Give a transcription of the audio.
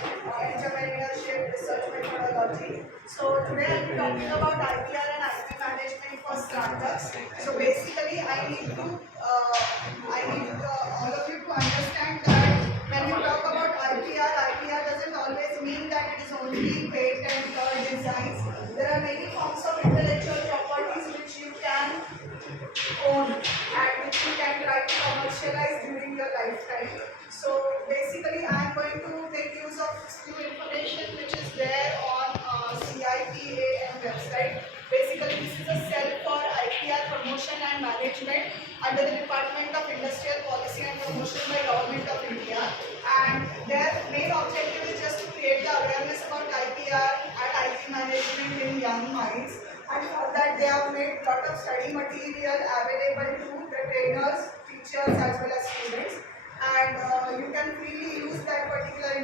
entrepreneurship, research methodology. So today I'll be talking about IPR and IP management for startups. So basically, I need all of you to understand that when you talk about IPR doesn't always mean that it is only patent or designs. There are many forms of intellectual properties which you can own and which you can try to commercialize during your lifetime. So basically, I am going to make use of few information which is there on CIPAM website. Basically, this is a cell for IPR promotion and management under the Department of Industrial Policy and Promotion by Government of India. And their main objective is just to create the awareness about IPR and IP management in young minds. And for that, they have made a lot of study material available to the trainers, teachers, as well as students. And you can freely use that particular